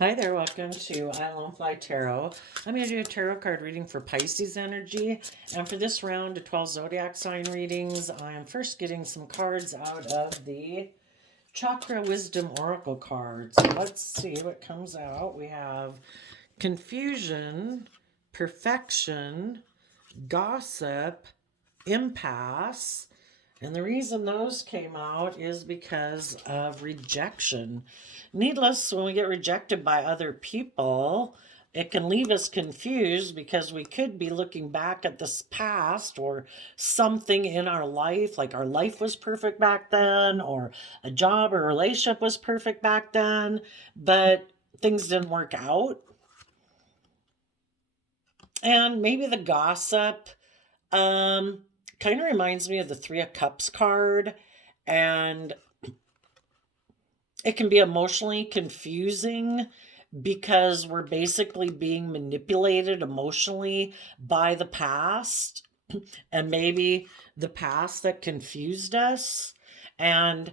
Hi there, welcome to I Lone Fly Tarot. I'm going to do a tarot card reading for Pisces energy. And for this round of 12 zodiac sign readings, I am first getting some cards out of the Chakra Wisdom Oracle cards. So let's see what comes out. We have confusion, perfection, gossip, impasse. And the reason those came out is because of rejection. Needless, when we get rejected by other people, it can leave us confused because we could be looking back at this past or something in our life, like our life was perfect back then, or a job or relationship was perfect back then, but things didn't work out. And maybe the gossip kind of reminds me of the Three of Cups card, and it can be emotionally confusing because we're basically being manipulated emotionally by the past and maybe the past that confused us. And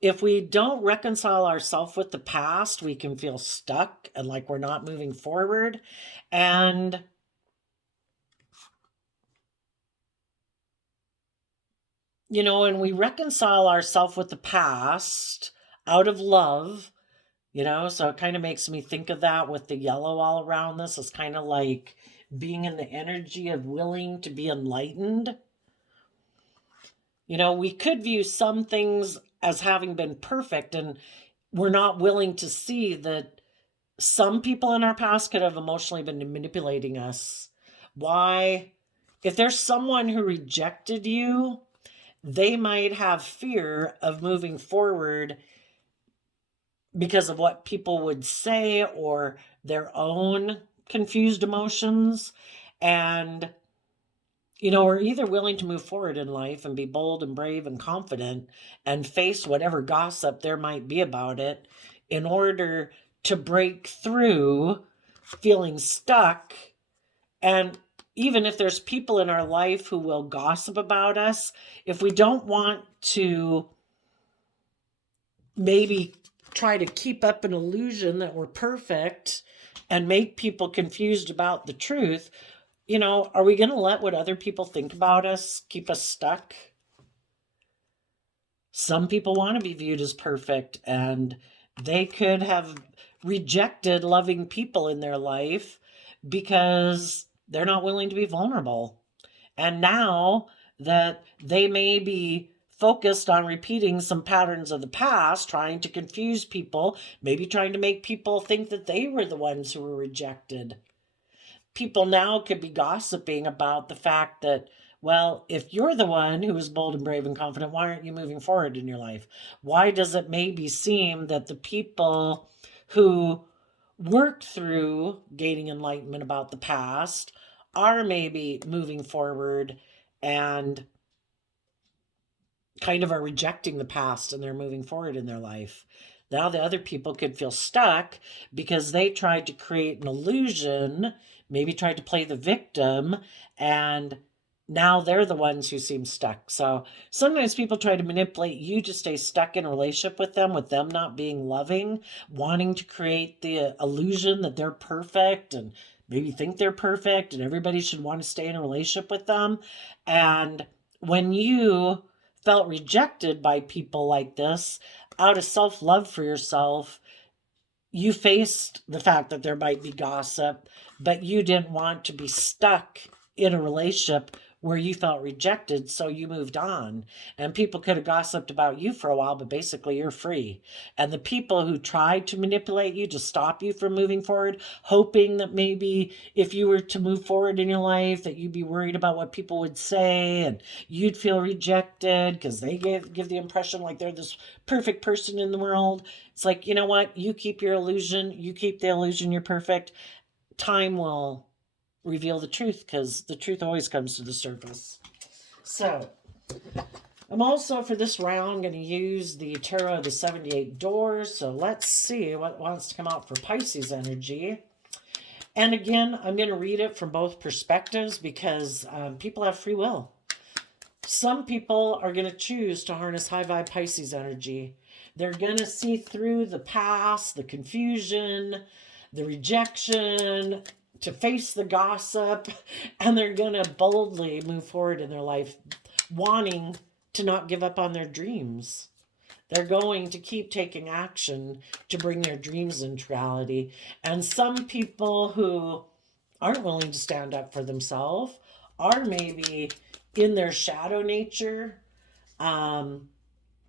if we don't reconcile ourselves with the past, we can feel stuck and like we're not moving forward. And and we reconcile ourselves with the past out of love, so it kind of makes me think of that with the yellow all around this. It's kind of like being in the energy of willing to be enlightened. We could view some things as having been perfect, and we're not willing to see that some people in our past could have emotionally been manipulating us. Why? If there's someone who rejected you, they might have fear of moving forward because of what people would say or their own confused emotions. And, we're either willing to move forward in life and be bold and brave and confident and face whatever gossip there might be about it in order to break through feeling stuck. And even if there's people in our life who will gossip about us, if we don't want to maybe try to keep up an illusion that we're perfect and make people confused about the truth, are we going to let what other people think about us keep us stuck? Some people want to be viewed as perfect, and they could have rejected loving people in their life because they're not willing to be vulnerable. And now that they may be focused on repeating some patterns of the past, trying to confuse people, maybe trying to make people think that they were the ones who were rejected. People now could be gossiping about the fact that, well, if you're the one who is bold and brave and confident, why aren't you moving forward in your life? Why does it maybe seem that the people who worked through gaining enlightenment about the past are maybe moving forward and kind of are rejecting the past and they're moving forward in their life? Now the other people could feel stuck because they tried to create an illusion, maybe tried to play the victim, and now they're the ones who seem stuck. So sometimes people try to manipulate you to stay stuck in a relationship with them not being loving, wanting to create the illusion that they're perfect and maybe think they're perfect and everybody should want to stay in a relationship with them. And when you felt rejected by people like this, out of self-love for yourself, you faced the fact that there might be gossip, but you didn't want to be stuck in a relationship where you felt rejected, so you moved on. And people could have gossiped about you for a while, but basically you're free. And the people who tried to manipulate you to stop you from moving forward, hoping that maybe if you were to move forward in your life, that you'd be worried about what people would say and you'd feel rejected because they give the impression like they're this perfect person in the world. It's like, you know what? You keep your illusion. You keep the illusion you're perfect. Time will reveal the truth because the truth always comes to the surface. So I'm also, for this round, going to use the Tarot of the 78 Doors. So let's see what wants to come out for Pisces energy. And again, I'm going to read it from both perspectives because people have free will. So some people are going to choose to harness high vibe Pisces energy. They're going to see through the past, the confusion, the rejection, to face the gossip, and they're going to boldly move forward in their life, wanting to not give up on their dreams. They're going to keep taking action to bring their dreams into reality. And some people who aren't willing to stand up for themselves are maybe in their shadow nature,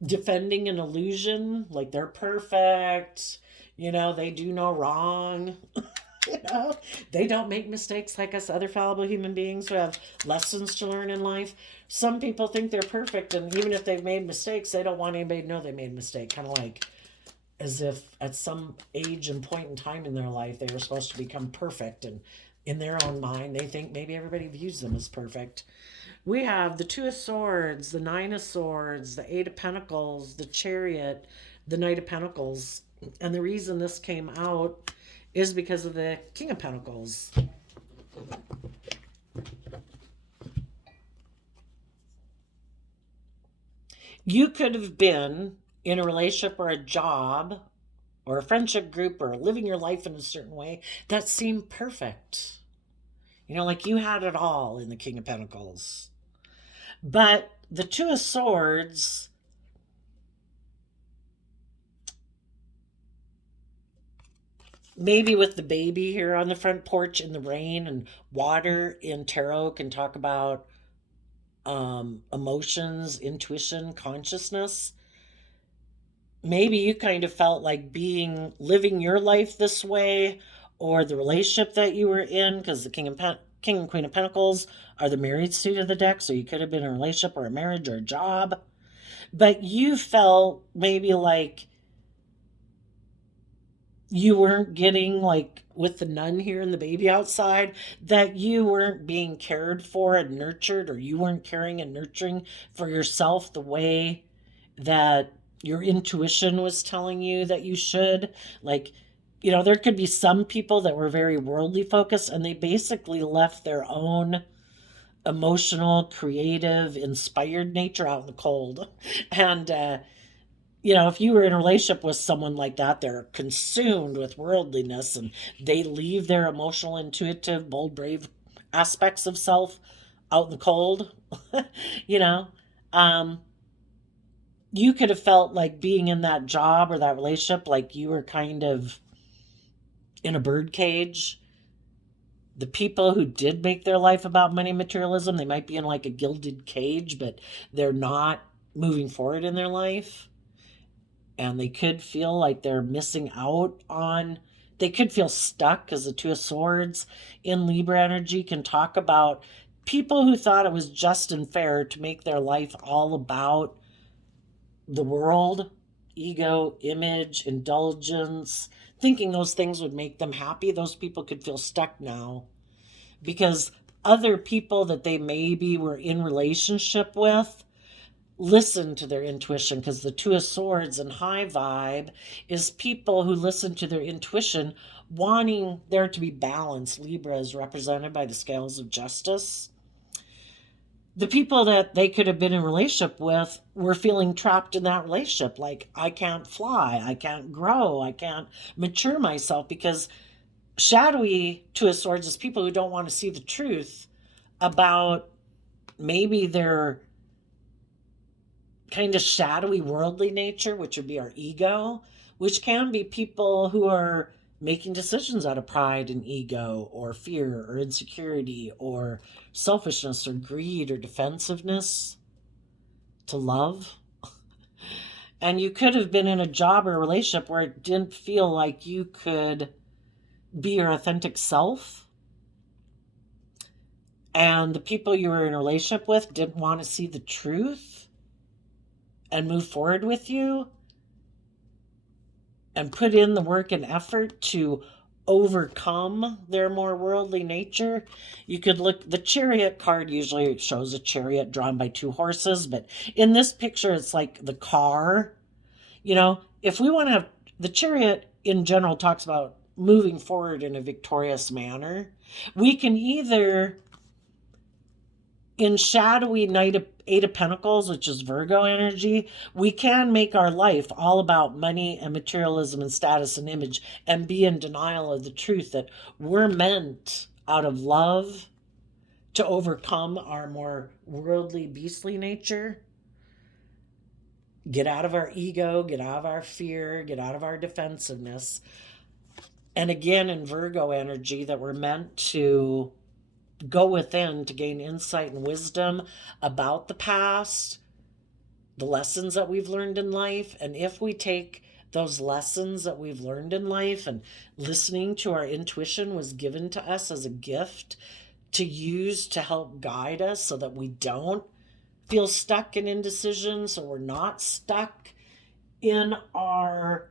defending an illusion, like they're perfect, they do no wrong. They don't make mistakes like us other fallible human beings who have lessons to learn in life. Some people think they're perfect, and even if they've made mistakes, they don't want anybody to know they made a mistake. Kind of like as if at some age and point in time in their life, they were supposed to become perfect. And in their own mind, they think maybe everybody views them as perfect. We have the Two of Swords, the Nine of Swords, the Eight of Pentacles, the Chariot, the Knight of Pentacles. And the reason this came out is because of the King of Pentacles. You could have been in a relationship or a job or a friendship group or living your life in a certain way that seemed perfect. Like you had it all in the King of Pentacles. But the Two of Swords, maybe with the baby here on the front porch in the rain, and water in tarot can talk about emotions, intuition, consciousness. Maybe you kind of felt like living your life this way, or the relationship that you were in, because the King and Queen of Pentacles are the married suit of the deck, so you could have been in a relationship or a marriage or a job. But you felt maybe like you weren't getting, like with the nun here and the baby outside, that you weren't being cared for and nurtured, or you weren't caring and nurturing for yourself the way that your intuition was telling you that you should. Like, there could be some people that were very worldly focused, and they basically left their own emotional, creative, inspired nature out in the cold. And, if you were in a relationship with someone like that, they're consumed with worldliness, and they leave their emotional, intuitive, bold, brave aspects of self out in the cold. You could have felt like being in that job or that relationship, like you were kind of in a bird cage. The people who did make their life about money and materialism, they might be in like a gilded cage, but they're not moving forward in their life. And they could feel like they're missing out on, they could feel stuck, because the Two of Swords in Libra energy can talk about people who thought it was just and fair to make their life all about the world, ego, image, indulgence, thinking those things would make them happy. Those people could feel stuck now because other people that they maybe were in relationship with listen to their intuition, because the Two of Swords and high vibe is people who listen to their intuition, wanting there to be balance. Libra is represented by the scales of justice. The people that they could have been in a relationship with were feeling trapped in that relationship. Like, I can't fly, I can't grow, I can't mature myself, because shadowy Two of Swords is people who don't want to see the truth about maybe their kind of shadowy worldly nature, which would be our ego, which can be people who are making decisions out of pride and ego, or fear or insecurity, or selfishness or greed or defensiveness to love. And you could have been in a job or a relationship where it didn't feel like you could be your authentic self. And the people you were in a relationship with didn't want to see the truth and move forward with you and put in the work and effort to overcome their more worldly nature. You could look, the Chariot card usually shows a chariot drawn by two horses, but in this picture it's like the car. If we want to have, the Chariot in general talks about moving forward in a victorious manner. We can either in shadowy Eight of Pentacles, which is Virgo energy, we can make our life all about money and materialism and status and image and be in denial of the truth that we're meant out of love to overcome our more worldly, beastly nature. Get out of our ego, get out of our fear, get out of our defensiveness. And again, in Virgo energy, that we're meant to go within to gain insight and wisdom about the past, the lessons that we've learned in life. And if we take those lessons that we've learned in life, and listening to our intuition was given to us as a gift to use to help guide us so that we don't feel stuck in indecision, so we're not stuck in our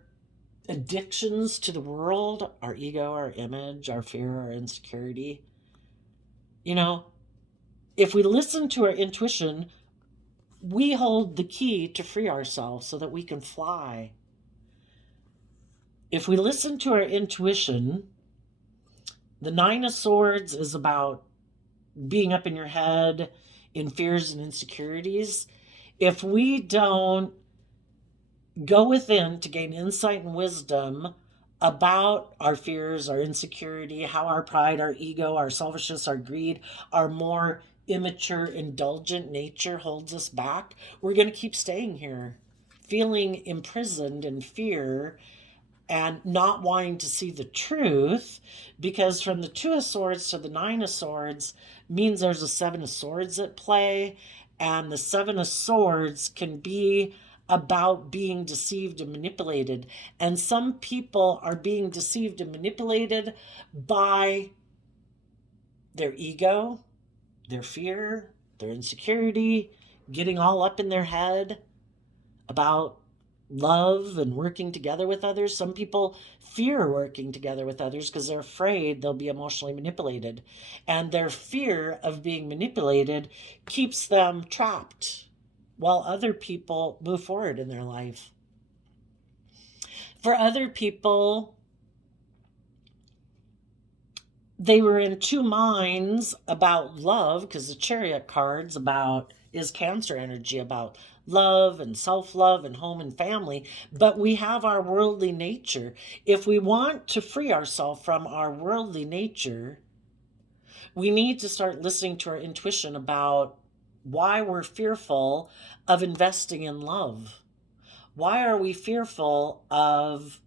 addictions to the world, our ego, our image, our fear, our insecurity. You know, if we listen to our intuition, we hold the key to free ourselves so that we can fly. If we listen to our intuition, the Nine of Swords is about being up in your head in fears and insecurities. If we don't go within to gain insight and wisdom about our fears, our insecurity, how our pride, our ego, our selfishness, our greed, our more immature, indulgent nature holds us back, we're going to keep staying here, feeling imprisoned in fear and not wanting to see the truth, because from the Two of Swords to the Nine of Swords means there's a Seven of Swords at play, and the Seven of Swords can be about being deceived and manipulated. And some people are being deceived and manipulated by their ego, their fear, their insecurity, getting all up in their head about love and working together with others. Some people fear working together with others because they're afraid they'll be emotionally manipulated. And their fear of being manipulated keeps them trapped while other people move forward in their life. For other people, they were in two minds about love, because the Chariot card's is Cancer energy, about love and self-love and home and family. But we have our worldly nature. If we want to free ourselves from our worldly nature, we need to start listening to our intuition about why we're fearful of investing in love. Why are we fearful of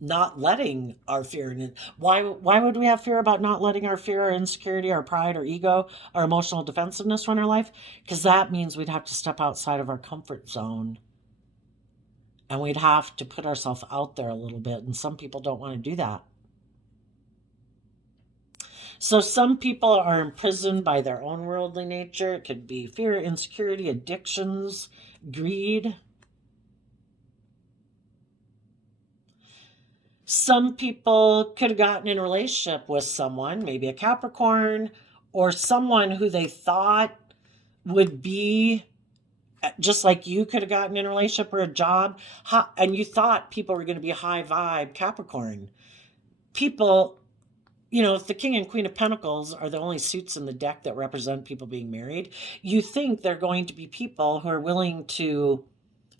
not letting our fear in? Why would we have fear about not letting our fear, our insecurity, our pride, our ego, our emotional defensiveness run our life? Because that means we'd have to step outside of our comfort zone. And we'd have to put ourselves out there a little bit. And some people don't want to do that. So some people are imprisoned by their own worldly nature. It could be fear, insecurity, addictions, greed. Some people could have gotten in a relationship with someone, maybe a Capricorn, or someone who they thought would be just like you. Could have gotten in a relationship or a job, and you thought people were going to be high vibe Capricorn. People, if the King and Queen of Pentacles are the only suits in the deck that represent people being married, you think they're going to be people who are willing to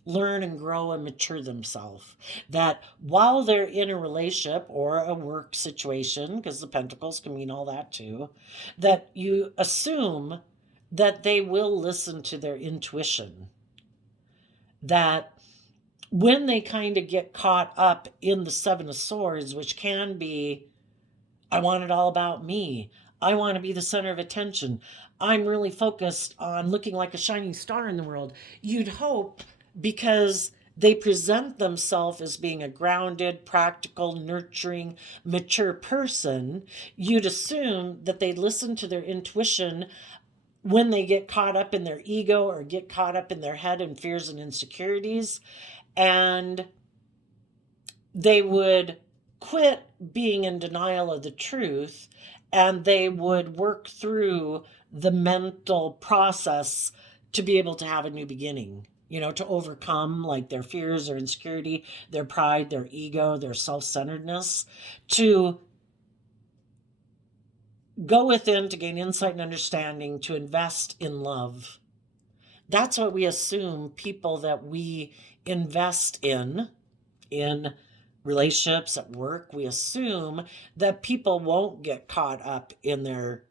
learn and grow and mature themselves. That while they're in a relationship or a work situation, because the Pentacles can mean all that too, that you assume that they will listen to their intuition. That when they kind of get caught up in the Seven of Swords, which can be, I want it all about me. I want to be the center of attention. I'm really focused on looking like a shining star in the world. You'd hope, because they present themselves as being a grounded, practical, nurturing, mature person, you'd assume that they listen to their intuition when they get caught up in their ego or get caught up in their head and fears and insecurities, and they would quit being in denial of the truth, and they would work through the mental process to be able to have a new beginning, to overcome like their fears, their insecurity, their pride, their ego, their self-centeredness, to go within to gain insight and understanding, to invest in love. That's what we assume people that we invest in relationships, at work. We assume that people won't get caught up in their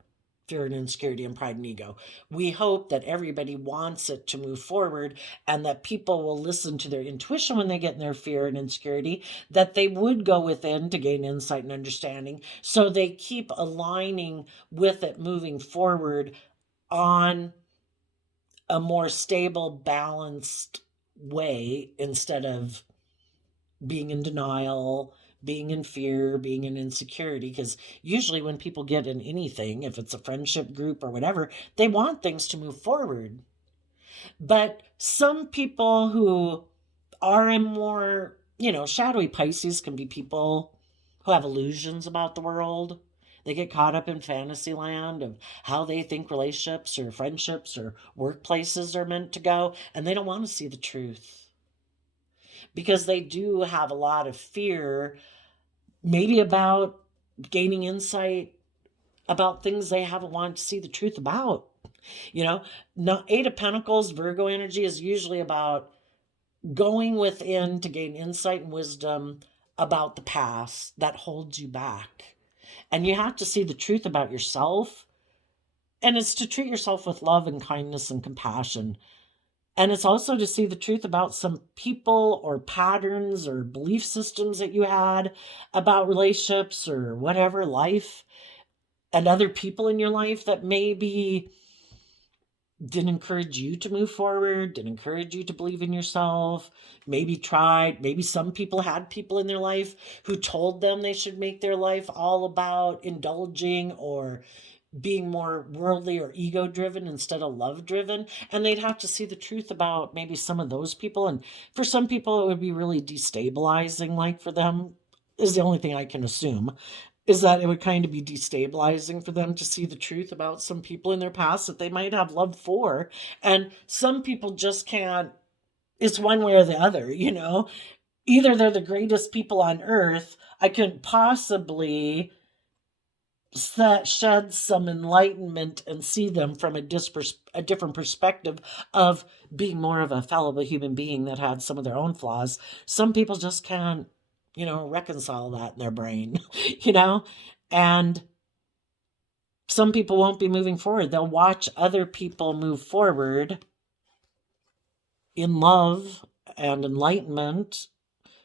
fear and insecurity and pride and ego. We hope that everybody wants it to move forward and that people will listen to their intuition when they get in their fear and insecurity, that they would go within to gain insight and understanding. So they keep aligning with it moving forward on a more stable, balanced way instead of being in denial, being in fear, being in insecurity. Because usually when people get in anything, if it's a friendship group or whatever, they want things to move forward. But some people who are in more, shadowy Pisces can be people who have illusions about the world. They get caught up in fantasy land of how they think relationships or friendships or workplaces are meant to go, and they don't want to see the truth because they do have a lot of fear, maybe about gaining insight about things they haven't wanted to see the truth about. Eight of Pentacles, Virgo energy is usually about going within to gain insight and wisdom about the past that holds you back. And you have to see the truth about yourself. And it's to treat yourself with love and kindness and compassion. And it's also to see the truth about some people or patterns or belief systems that you had about relationships or whatever, life, and other people in your life that maybe didn't encourage you to move forward, didn't encourage you to believe in yourself, maybe some people had people in their life who told them they should make their life all about indulging or being more worldly or ego driven instead of love driven. And they'd have to see the truth about maybe some of those people. And for some people, it would be really destabilizing, like for them, is the only thing I can assume, is that it would kind of be destabilizing for them to see the truth about some people in their past that they might have love for. And some people just can't, it's one way or the other, Either they're the greatest people on earth, I couldn't possibly shed some enlightenment and see them from a different perspective of being more of a fallible human being that had some of their own flaws. Some people just can't, reconcile that in their brain, and some people won't be moving forward. They'll watch other people move forward in love and enlightenment,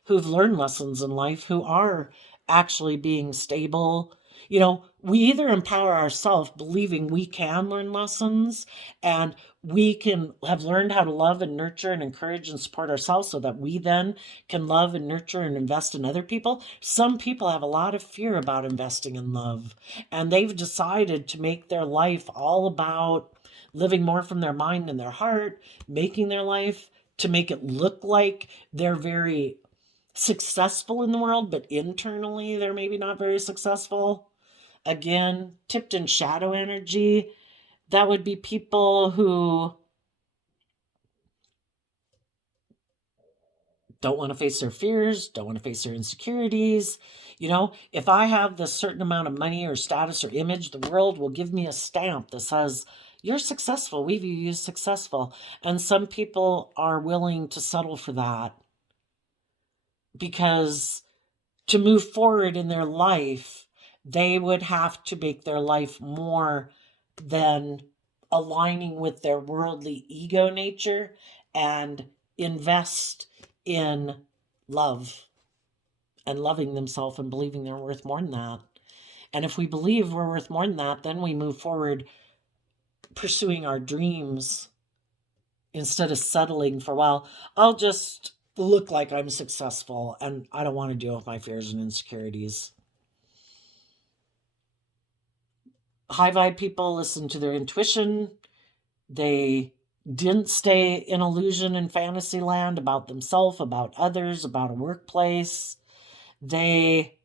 who've learned lessons in life, who are actually being stable. We either empower ourselves believing we can learn lessons and we can have learned how to love and nurture and encourage and support ourselves so that we then can love and nurture and invest in other people. Some people have a lot of fear about investing in love, and they've decided to make their life all about living more from their mind and their heart, making their life to make it look like they're very successful in the world, but internally they're maybe not very successful. Again, tipped in shadow energy, that would be people who don't want to face their fears, don't want to face their insecurities. If I have this certain amount of money or status or image, the world will give me a stamp that says, you're successful, we view you as successful. And some people are willing to settle for that because to move forward in their life, they would have to make their life more than aligning with their worldly ego nature and invest in love and loving themselves and believing they're worth more than that. And if we believe we're worth more than that, then we move forward pursuing our dreams instead of settling for, well, I'll just look like I'm successful and I don't want to deal with my fears and insecurities. High vibe people listen to their intuition. They didn't stay in illusion and fantasy land about themselves, about others, about a workplace. They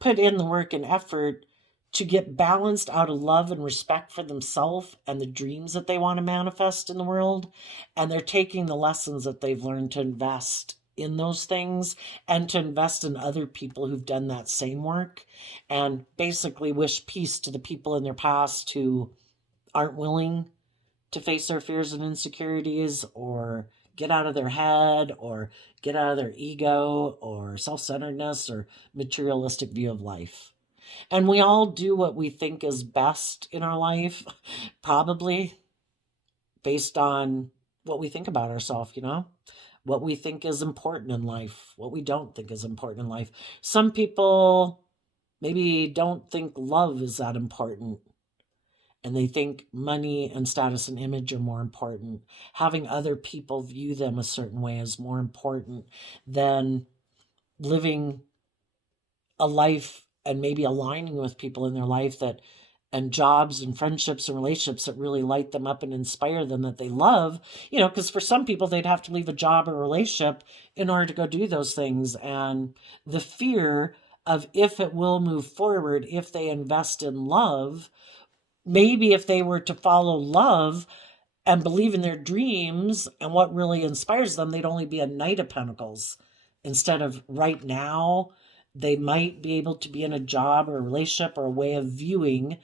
put in the work and effort to get balanced out of love and respect for themselves and the dreams that they want to manifest in the world. And they're taking the lessons that they've learned to invest in those things and to invest in other people who've done that same work, and basically wish peace to the people in their past who aren't willing to face their fears and insecurities, or get out of their head, or get out of their ego or self-centeredness or materialistic view of life. And we all do what we think is best in our life, probably based on what we think about ourselves, what we think is important in life, what we don't think is important in life. Some people maybe don't think love is that important, and they think money and status and image are more important. Having other people view them a certain way is more important than living a life and maybe aligning with people in their life that, and jobs and friendships and relationships that really light them up and inspire them, that they love, because for some people they'd have to leave a job or a relationship in order to go do those things. And the fear of if it will move forward, if they invest in love, maybe if they were to follow love and believe in their dreams and what really inspires them, they'd only be a Knight of Pentacles instead of right now. They might be able to be in a job or a relationship or a way of viewing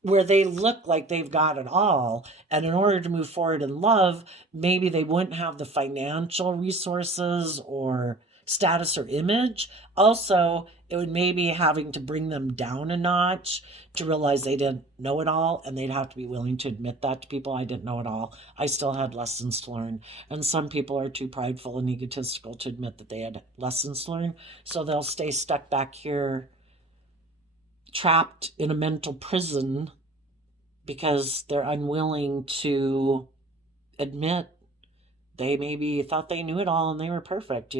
where they look like they've got it all. And in order to move forward in love, maybe they wouldn't have the financial resources or status or image. Also, it would maybe having to bring them down a notch to realize they didn't know it all, and they'd have to be willing to admit that to people. I didn't know it all. I still had lessons to learn. And some people are too prideful and egotistical to admit that they had lessons to learn, so they'll stay stuck back here, trapped in a mental prison, because they're unwilling to admit they maybe thought they knew it all and they were perfect,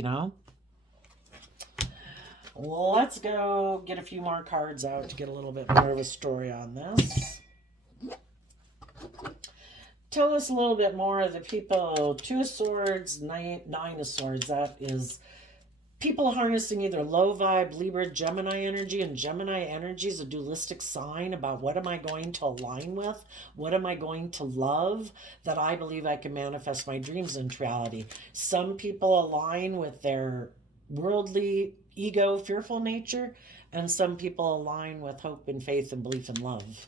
Let's go get a few more cards out to get a little bit more of a story on this. Tell us a little bit more of the people. 2 of Swords, 9 of Swords. That is people harnessing either low vibe, Libra, Gemini energy. And Gemini energy is a dualistic sign about what am I going to align with? What am I going to love that I believe I can manifest my dreams into reality? Some people align with their worldly, ego, fearful nature, and some people align with hope and faith and belief in love.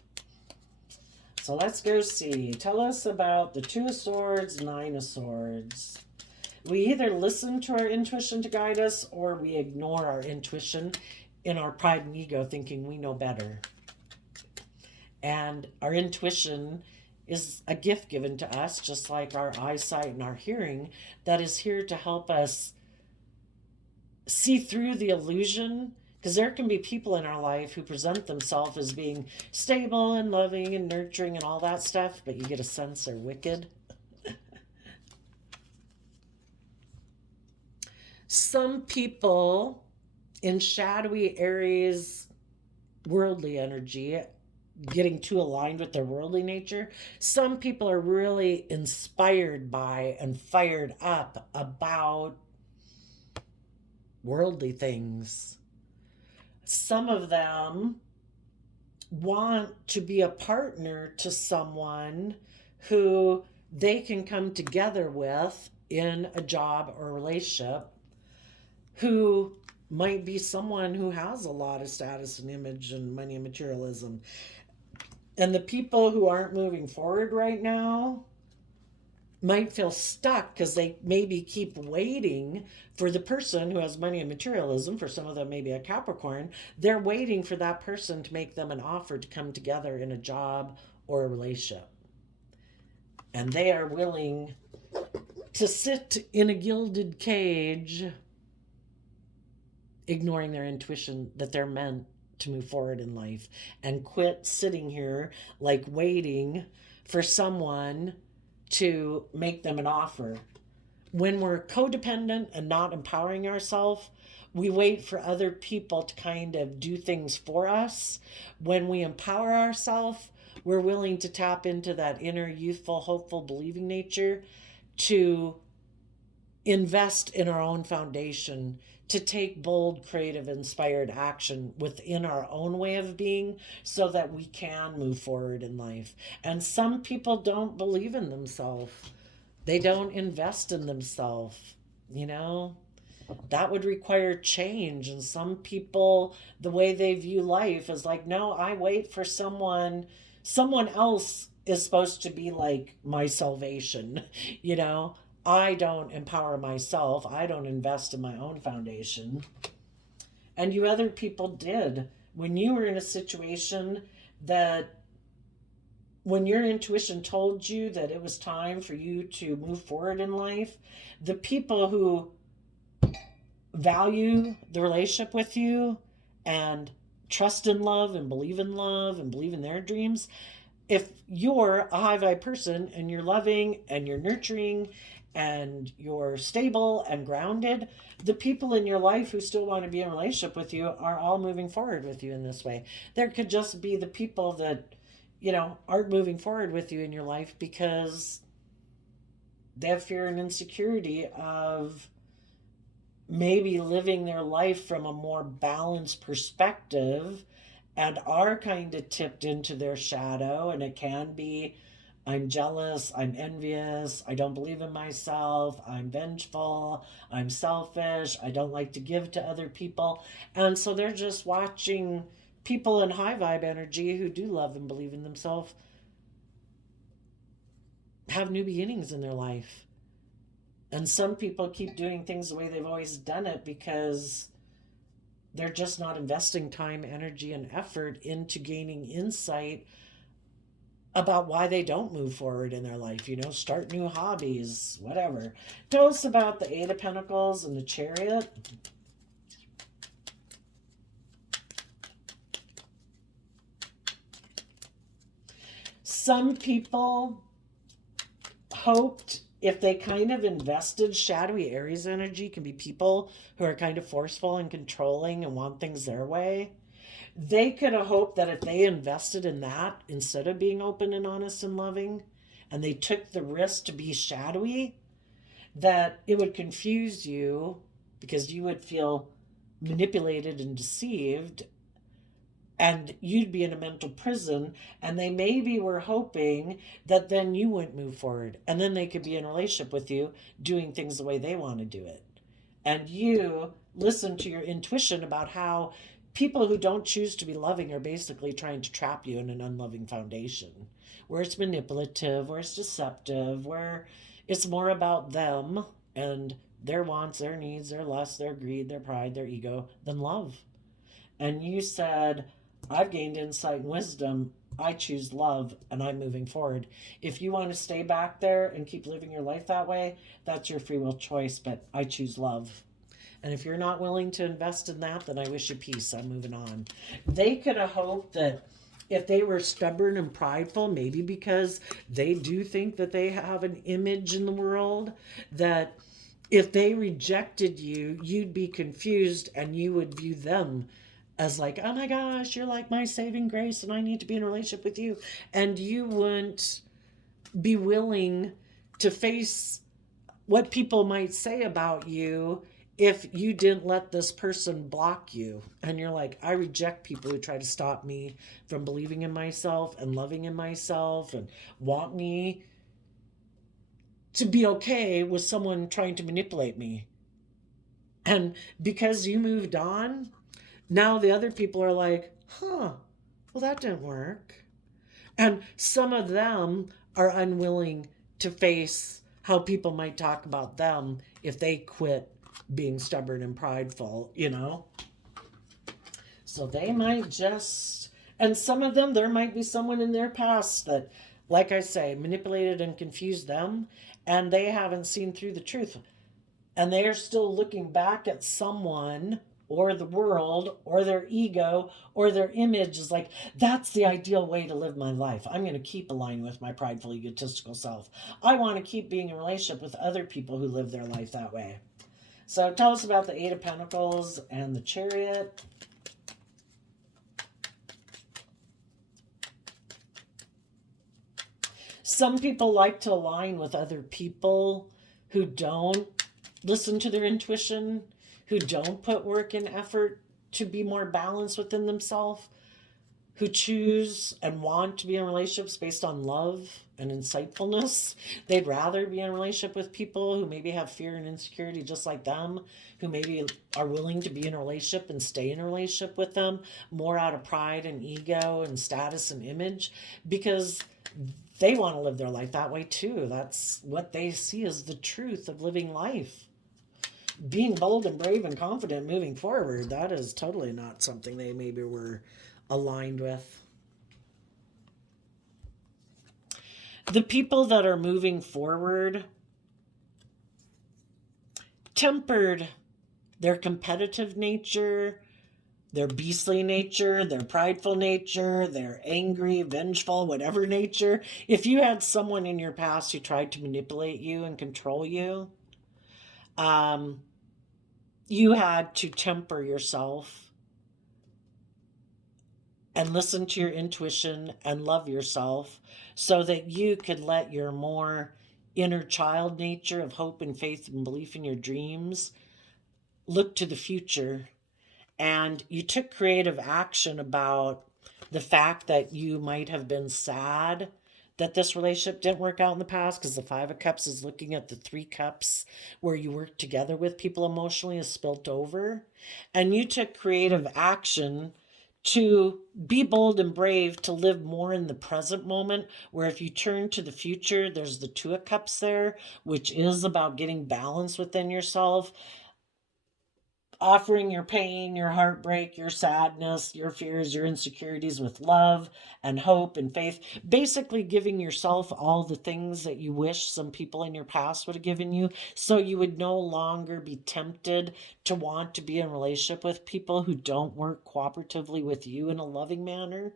So let's go see. Tell us about the 2 of Swords, 9 of Swords. We either listen to our intuition to guide us, or we ignore our intuition in our pride and ego, thinking we know better. And our intuition is a gift given to us, just like our eyesight and our hearing, that is here to help us see through the illusion. Because there can be people in our life who present themselves as being stable and loving and nurturing and all that stuff, but you get a sense they're wicked. Some people in shadowy areas, worldly energy, getting too aligned with their worldly nature. Some people are really inspired by and fired up about worldly things. Some of them want to be a partner to someone who they can come together with in a job or relationship, who might be someone who has a lot of status and image and money and materialism. And the people who aren't moving forward right now might feel stuck because they maybe keep waiting for the person who has money and materialism. For some of them, maybe a Capricorn, they're waiting for that person to make them an offer to come together in a job or a relationship. And they are willing to sit in a gilded cage, ignoring their intuition that they're meant to move forward in life, and quit sitting here like waiting for someone to make them an offer. When we're codependent and not empowering ourselves, we wait for other people to kind of do things for us. When we empower ourselves, we're willing to tap into that inner youthful, hopeful, believing nature to invest in our own foundation, to take bold, creative, inspired action within our own way of being so that we can move forward in life. And some people don't believe in themselves. They don't invest in themselves, that would require change. And some people, the way they view life is like, no, I wait for someone else is supposed to be like my salvation. you know I don't empower myself, I don't invest in my own foundation. And you other people did. When you were in a situation that, when your intuition told you that it was time for you to move forward in life, the people who value the relationship with you and trust in love and believe in love and believe in their dreams, if you're a high vibe person and you're loving and you're nurturing and you're stable and grounded, the people in your life who still want to be in a relationship with you are all moving forward with you in this way. There could just be the people that, aren't moving forward with you in your life because they have fear and insecurity of maybe living their life from a more balanced perspective, and are kind of tipped into their shadow. And it can be, I'm jealous, I'm envious, I don't believe in myself, I'm vengeful, I'm selfish, I don't like to give to other people. And so they're just watching people in high vibe energy who do love and believe in themselves have new beginnings in their life. And some people keep doing things the way they've always done it because they're just not investing time, energy, and effort into gaining insight about why they don't move forward in their life, start new hobbies, whatever. Tell us about the Eight of Pentacles and the Chariot. Some people hoped, if they kind of invested, shadowy Aries energy can be people who are kind of forceful and controlling and want things their way. They could have hoped that if they invested in that instead of being open and honest and loving, and they took the risk to be shadowy, that it would confuse you because you would feel manipulated and deceived, and you'd be in a mental prison. And they maybe were hoping that then you wouldn't move forward, and then they could be in a relationship with you doing things the way they want to do it. And you listen to your intuition about how people who don't choose to be loving are basically trying to trap you in an unloving foundation, where it's manipulative, where it's deceptive, where it's more about them and their wants, their needs, their lust, their greed, their pride, their ego, than love. And you said, I've gained insight and wisdom. I choose love, and I'm moving forward. If you want to stay back there and keep living your life that way, that's your free will choice, but I choose love. And if you're not willing to invest in that, then I wish you peace. I'm moving on. They could have hoped that if they were stubborn and prideful, maybe because they do think that they have an image in the world, that if they rejected you, you'd be confused and you would view them as like, oh my gosh, you're like my saving grace and I need to be in a relationship with you. And you wouldn't be willing to face what people might say about you if you didn't let this person block you. And you're like, I reject people who try to stop me from believing in myself and loving in myself and want me to be okay with someone trying to manipulate me. And because you moved on, now the other people are like, well, that didn't work. And some of them are unwilling to face how people might talk about them if they quit being stubborn and prideful, So they might just, and some of them, there might be someone in their past that, like I say, manipulated and confused them, and they haven't seen through the truth. And they are still looking back at someone or the world or their ego or their image is like, that's the ideal way to live my life. I'm going to keep aligning with my prideful, egotistical self. I want to keep being in a relationship with other people who live their life that way. So tell us about the Eight of Pentacles and the Chariot. Some people like to align with other people who don't listen to their intuition, who don't put work and effort to be more balanced within themselves. who choose and want to be in relationships based on love and insightfulness. They'd rather be in a relationship with people who maybe have fear and insecurity just like them, who maybe are willing to be in a relationship and stay in a relationship with them more out of pride and ego and status and image, because they want to live their life that way too. That's what they see as the truth of living life. Being bold and brave and confident moving forward, that is totally not something they maybe were aligned with. The people that are moving forward tempered their competitive nature, their beastly nature, their prideful nature, their angry, vengeful, whatever nature. If you had someone in your past who tried to manipulate you and control you, you had to temper yourself and listen to your intuition and love yourself so that you could let your more inner child nature of hope and faith and belief in your dreams look to the future. And you took creative action about the fact that you might have been sad that this relationship didn't work out in the past, because the Five of Cups is looking at the Three Cups where you work together with people emotionally is spilt over. And you took creative action to be bold and brave, to live more in the present moment, where if you turn to the future, there's the Two of Cups there, which is about getting balance within yourself, offering your pain, your heartbreak, your sadness, your fears, your insecurities with love and hope and faith. Basically giving yourself all the things that you wish some people in your past would have given you, so you would no longer be tempted to want to be in a relationship with people who don't work cooperatively with you in a loving manner.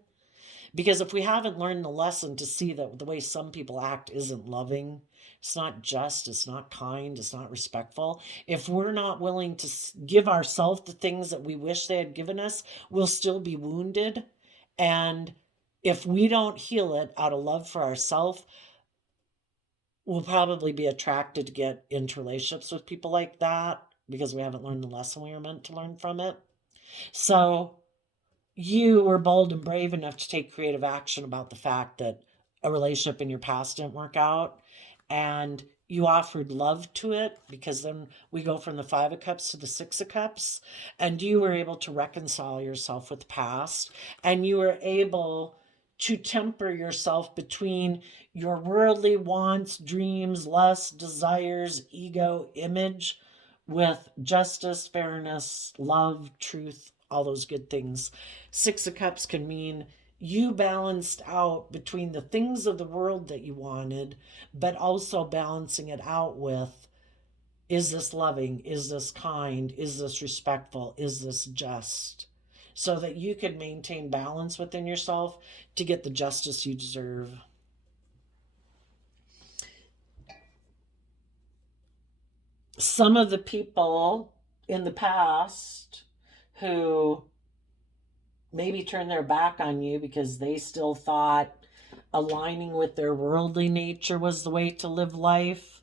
Because if we haven't learned the lesson to see that the way some people act isn't loving, it's not just, it's not kind, it's not respectful. If we're not willing to give ourselves the things that we wish they had given us, we'll still be wounded. And if we don't heal it out of love for ourselves, we'll probably be attracted to get into relationships with people like that because we haven't learned the lesson we were meant to learn from it. So you were bold and brave enough to take creative action about the fact that a relationship in your past didn't work out, and you offered love to it, because then we go from the Five of Cups to the Six of Cups, and you were able to reconcile yourself with the past, and you were able to temper yourself between your worldly wants, dreams, lusts, desires, ego, image, with justice, fairness, love, truth, all those good things. Six of Cups can mean you balanced out between the things of the world that you wanted, but also balancing it out with, is this loving? Is this kind? Is this respectful? Is this just? So that you could maintain balance within yourself to get the justice you deserve. Some of the people in the past who maybe turned their back on you because they still thought aligning with their worldly nature was the way to live life.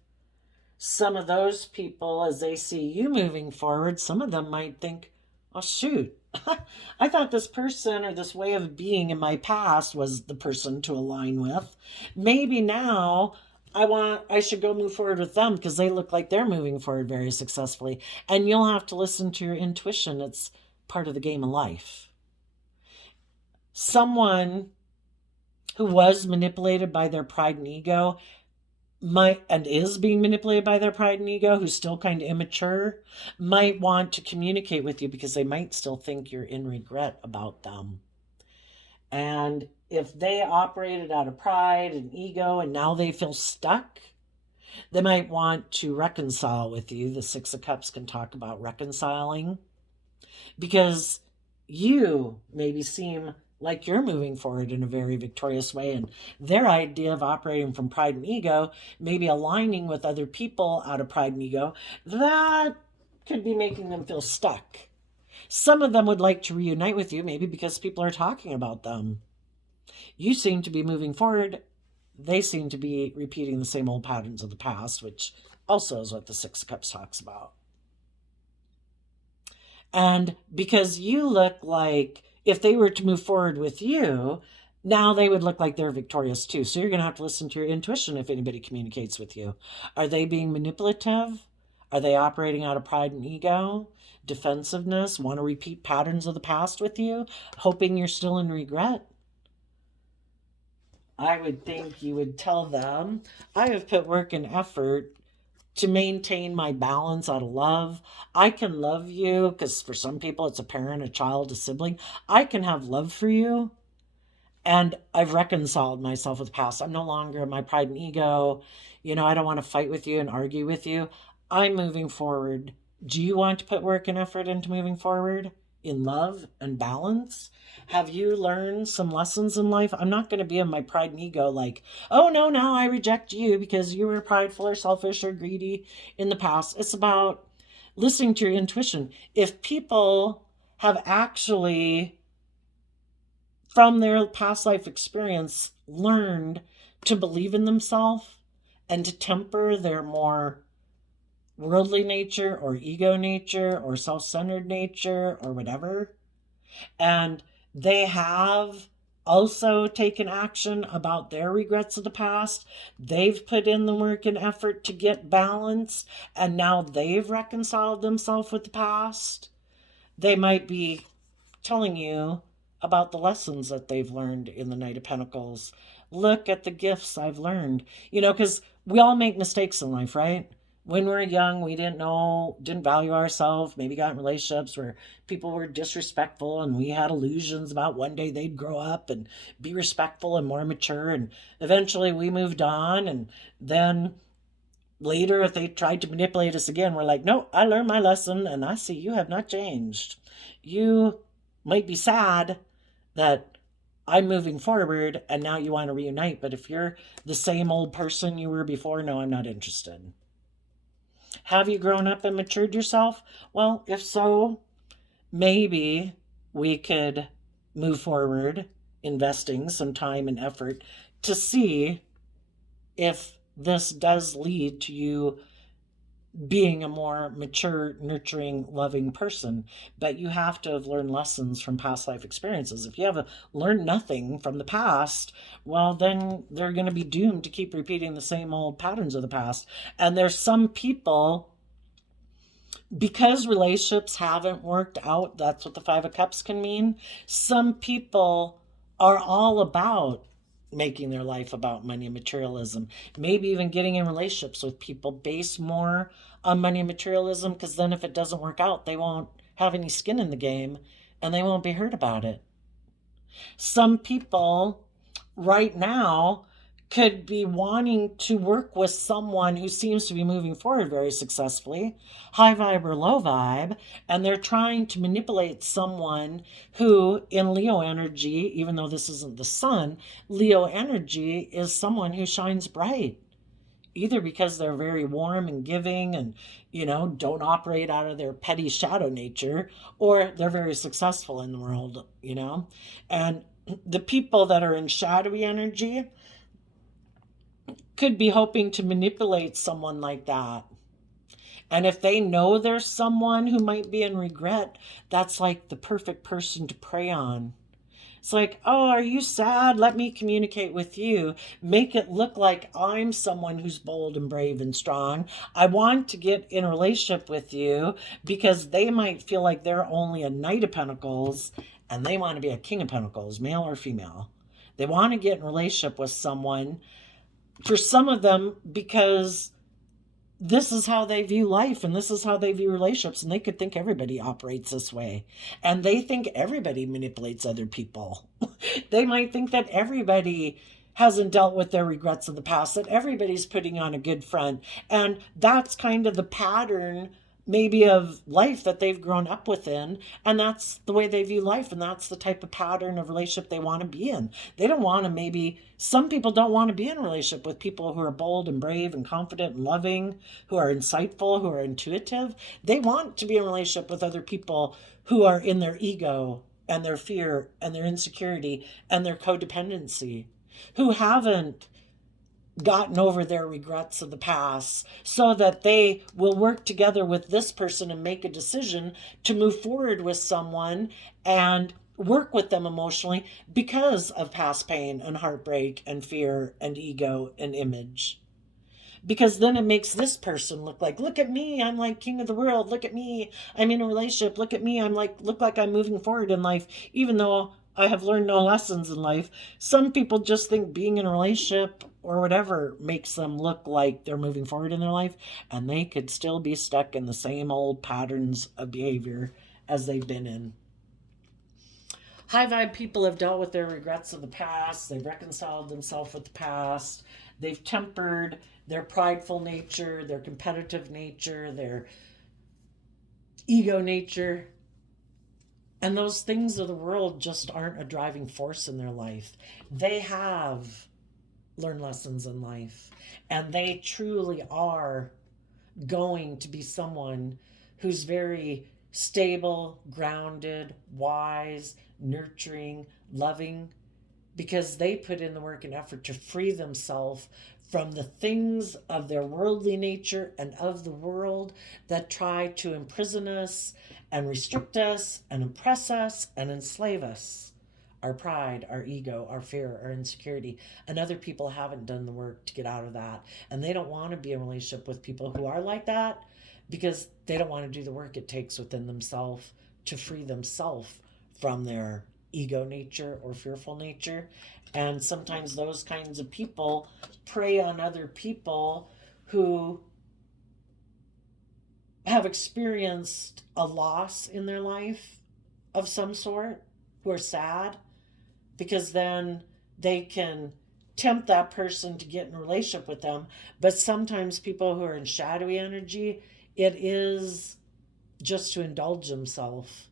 Some of those people, as they see you moving forward, some of them might think, oh, shoot, I thought this person or this way of being in my past was the person to align with. Maybe now I should go move forward with them because they look like they're moving forward very successfully. And you'll have to listen to your intuition. It's part of the game of life. Someone who was manipulated by their pride and ego might, and is being manipulated by their pride and ego, who's still kind of immature, might want to communicate with you because they might still think you're in regret about them. And if they operated out of pride and ego and now they feel stuck, they might want to reconcile with you. The Six of Cups can talk about reconciling, because you maybe seem like you're moving forward in a very victorious way, and their idea of operating from pride and ego, maybe aligning with other people out of pride and ego, that could be making them feel stuck. Some of them would like to reunite with you, maybe because people are talking about them. You seem to be moving forward. They seem to be repeating the same old patterns of the past, which also is what the Six of Cups talks about. And because you look like if they were to move forward with you, now they would look like they're victorious too. So you're going to have to listen to your intuition if anybody communicates with you. Are they being manipulative? Are they operating out of pride and ego? Defensiveness? Want to repeat patterns of the past with you? Hoping you're still in regret? I would think you would tell them, I have put work and effort to maintain my balance out of love. I can love you because for some people it's a parent, a child, a sibling. I can have love for you. And I've reconciled myself with the past. I'm no longer my pride and ego. I don't want to fight with you and argue with you. I'm moving forward. Do you want to put work and effort into moving forward in love and balance? Have you learned some lessons in life? I'm not going to be in my pride and ego like, oh, no, now I reject you because you were prideful or selfish or greedy in the past. It's about listening to your intuition. If people have actually, from their past life experience, learned to believe in themselves and to temper their more worldly nature or ego nature or self-centered nature or whatever, and they have also taken action about their regrets of the past, they've put in the work and effort to get balance, and now they've reconciled themselves with the past, they might be telling you about the lessons that they've learned in the Knight of Pentacles. Look at the gifts I've learned. Because we all make mistakes in life, right? When we were young, we didn't know, didn't value ourselves, maybe got in relationships where people were disrespectful and we had illusions about one day they'd grow up and be respectful and more mature. And eventually we moved on. And then later, if they tried to manipulate us again, we're like, no, I learned my lesson and I see you have not changed. You might be sad that I'm moving forward and now you want to reunite. But if you're the same old person you were before, no, I'm not interested. Have you grown up and matured yourself? Well, if so, maybe we could move forward investing some time and effort to see if this does lead to you being a more mature, nurturing, loving person. But you have to have learned lessons from past life experiences. If you have learned nothing from the past, well, then they're going to be doomed to keep repeating the same old patterns of the past. And there's some people, because relationships haven't worked out, that's what the Five of Cups can mean. Some people are all about making their life about money and materialism, maybe even getting in relationships with people based more on money and materialism, because then if it doesn't work out, they won't have any skin in the game and they won't be hurt about it. Some people right now could be wanting to work with someone who seems to be moving forward very successfully, high vibe or low vibe, and they're trying to manipulate someone who, in Leo energy, even though this isn't the sun, Leo energy is someone who shines bright, either because they're very warm and giving and, don't operate out of their petty shadow nature, or they're very successful in the world, And the people that are in shadowy energy could be hoping to manipulate someone like that. And if they know there's someone who might be in regret, that's like the perfect person to prey on. It's like, oh, are you sad? Let me communicate with you. Make it look like I'm someone who's bold and brave and strong. I want to get in a relationship with you because they might feel like they're only a Knight of Pentacles and they want to be a King of Pentacles, male or female. They want to get in a relationship with someone, for some of them, because this is how they view life and this is how they view relationships, and they could think everybody operates this way, and they think everybody manipulates other people. They might think that everybody hasn't dealt with their regrets of the past, that everybody's putting on a good front, and that's kind of the pattern maybe of life that they've grown up within, and that's the way they view life, and that's the type of pattern of relationship they want to be in. They don't want to, maybe some people don't want to be in a relationship with people who are bold and brave and confident and loving, who are insightful, who are intuitive. They want to be in a relationship with other people who are in their ego and their fear and their insecurity and their codependency, who haven't gotten over their regrets of the past, so that they will work together with this person and make a decision to move forward with someone and work with them emotionally because of past pain and heartbreak and fear and ego and image. Because then it makes this person look like, look at me, I'm like king of the world. Look at me, I'm in a relationship. Look at me, I'm like, look like I'm moving forward in life, even though I have learned no lessons in life. Some people just think being in a relationship or whatever makes them look like they're moving forward in their life, and they could still be stuck in the same old patterns of behavior as they've been in. High vibe people have dealt with their regrets of the past. They've reconciled themselves with the past. They've tempered their prideful nature, their competitive nature, their ego nature. And those things of the world just aren't a driving force in their life. They have learned lessons in life, and they truly are going to be someone who's very stable, grounded, wise, nurturing, loving, because they put in the work and effort to free themselves from the things of their worldly nature and of the world that try to imprison us and restrict us and oppress us and enslave us. Our pride, our ego, our fear, our insecurity. And other people haven't done the work to get out of that. And they don't want to be in a relationship with people who are like that because they don't want to do the work it takes within themselves to free themselves from their ego nature or fearful nature. And sometimes those kinds of people prey on other people who have experienced a loss in their life of some sort, who are sad, because then they can tempt that person to get in a relationship with them. But sometimes people who are in shadowy energy, it is just to indulge themselves,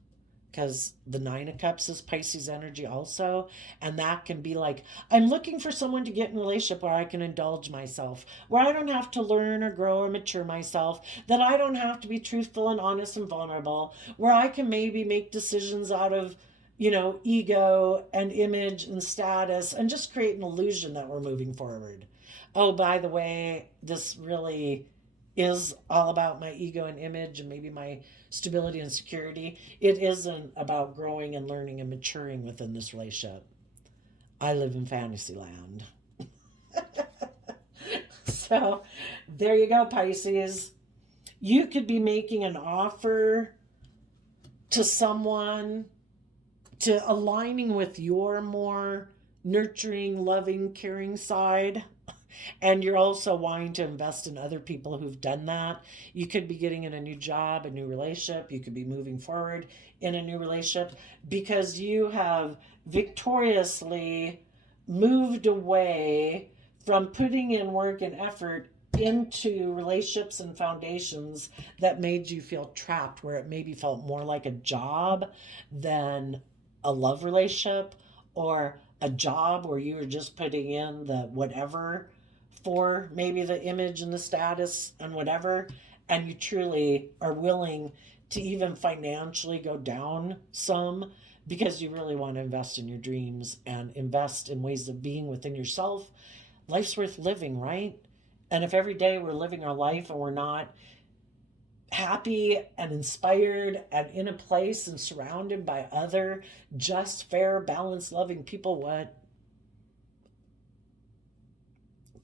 because the Nine of Cups is Pisces energy also. And that can be like, I'm looking for someone to get in a relationship where I can indulge myself, where I don't have to learn or grow or mature myself, that I don't have to be truthful and honest and vulnerable, where I can maybe make decisions out of, ego and image and status and just create an illusion that we're moving forward. Oh, by the way, this really is all about my ego and image and maybe my stability and security. It isn't about growing and learning and maturing within this relationship. I live in fantasy land. So there you go, Pisces. You could be making an offer to someone, to aligning with your more nurturing, loving, caring side. And you're also wanting to invest in other people who've done that. You could be getting in a new job, a new relationship. You could be moving forward in a new relationship because you have victoriously moved away from putting in work and effort into relationships and foundations that made you feel trapped, where it maybe felt more like a job than a love relationship, or a job where you were just putting in the whatever for maybe the image and the status and whatever, and you truly are willing to even financially go down some because you really want to invest in your dreams and invest in ways of being within yourself. Life's worth living, right? And if every day we're living our life and we're not happy and inspired and in a place and surrounded by other just, fair, balanced, loving people, what?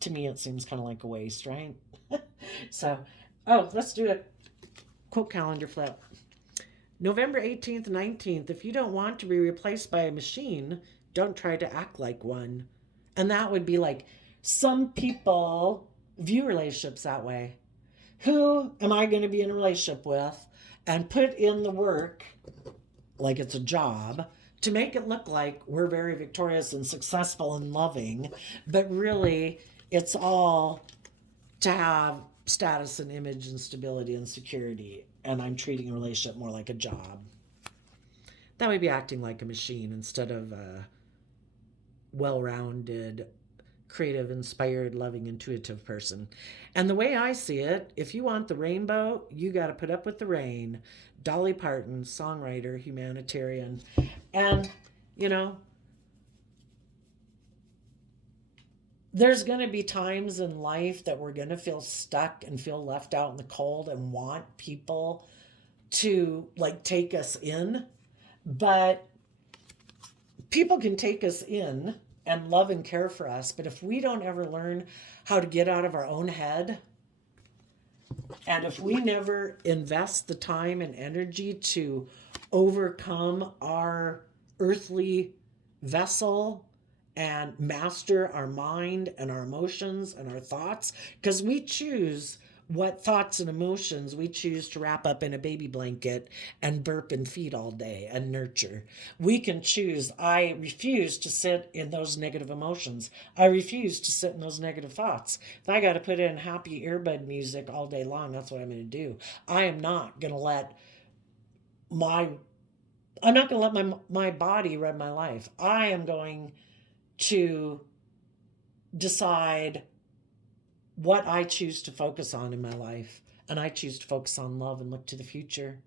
To me, it seems kind of like a waste, right? So, let's do a quote calendar flip. November 18th, 19th. If you don't want to be replaced by a machine, don't try to act like one. And that would be like, some people view relationships that way. Who am I going to be in a relationship with and put in the work like it's a job to make it look like we're very victorious and successful and loving, but really it's all to have status and image and stability and security, and I'm treating a relationship more like a job. That would be acting like a machine instead of a well-rounded, creative, inspired, loving, intuitive person. And the way I see it, if you want the rainbow, you got to put up with the rain. Dolly Parton, songwriter, humanitarian. And, there's going to be times in life that we're going to feel stuck and feel left out in the cold and want people to like take us in. But People can take us in and love and care for us, but if we don't ever learn how to get out of our own head, and if we never invest the time and energy to overcome our earthly vessel and master our mind and our emotions and our thoughts, because we choose what thoughts and emotions we choose to wrap up in a baby blanket and burp and feed all day and nurture. We can choose, I refuse to sit in those negative emotions. I refuse to sit in those negative thoughts. If I got to put in happy earbud music all day long, that's what I'm going to do. I am not going to let my I'm not going to let my body run my life. I am going to decide what I choose to focus on in my life. And I choose to focus on love and look to the future.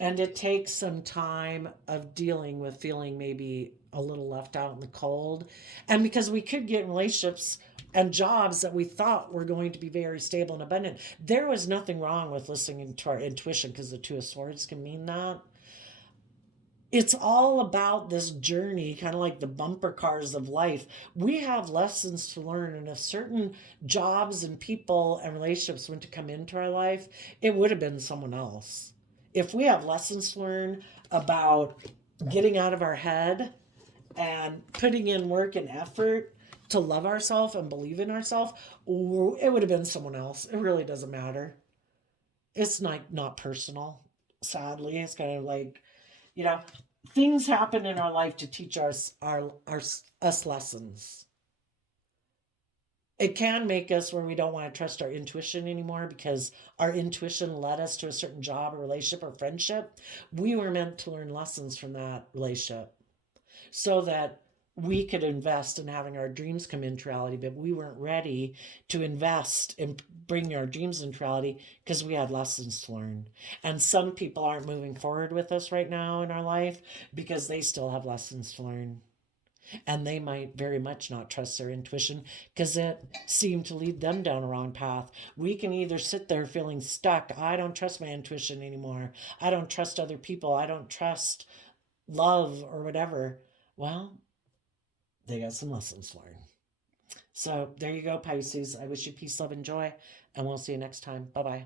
And it takes some time of dealing with feeling maybe a little left out in the cold. And because we could get in relationships and jobs that we thought were going to be very stable and abundant, there was nothing wrong with listening to our intuition, because the Two of Swords can mean that. It's all about this journey, kind of like the bumper cars of life. We have lessons to learn, and if certain jobs and people and relationships were to come into our life, it would have been someone else. If we have lessons to learn about getting out of our head and putting in work and effort to love ourselves and believe in ourselves, it would have been someone else. It really doesn't matter. It's not personal. Sadly, it's kind of like, you know, things happen in our life to teach us lessons. It can make us where we don't want to trust our intuition anymore because our intuition led us to a certain job or relationship or friendship. We were meant to learn lessons from that relationship so that we could invest in having our dreams come into reality, but we weren't ready to invest in bringing our dreams into reality because we had lessons to learn. And some people aren't moving forward with us right now in our life because they still have lessons to learn. And they might very much not trust their intuition because it seemed to lead them down a wrong path. We can either sit there feeling stuck. I don't trust my intuition anymore. I don't trust other people. I don't trust love or whatever. Well, they got some lessons to learn. So there you go, Pisces. I wish you peace, love, and joy, and we'll see you next time. Bye bye.